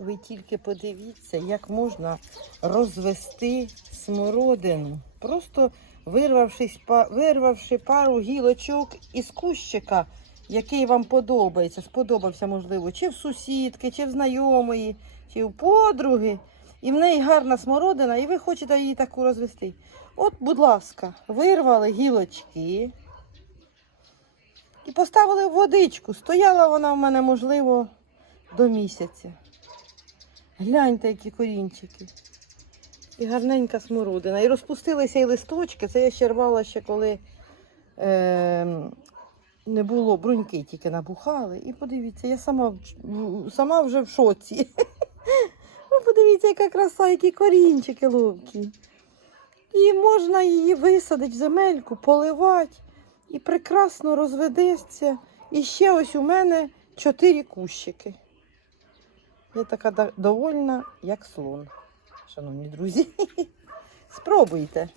Ви тільки подивіться, як можна розвести смородину. Просто вирвавши пару гілочок із кущика, який вам подобається, сподобався, можливо, чи в сусідки, чи в знайомої, чи в подруги. І в неї гарна смородина, і ви хочете її таку розвести. От, будь ласка, вирвали гілочки і поставили в водичку. Стояла вона в мене, можливо, до місяця. Гляньте, які корінчики. І гарненька смородина. І розпустилися і листочки. Це я ще рвала ще коли е, не було, бруньки тільки набухали. І подивіться, я сама, сама вже в шоці. Ну, подивіться, яка краса, які корінчики ловкі. І можна її висадити в земельку, поливати і прекрасно розведеться. І ще ось у мене чотири кущики. Я така довольна, як слон, шановні друзі. Спробуйте.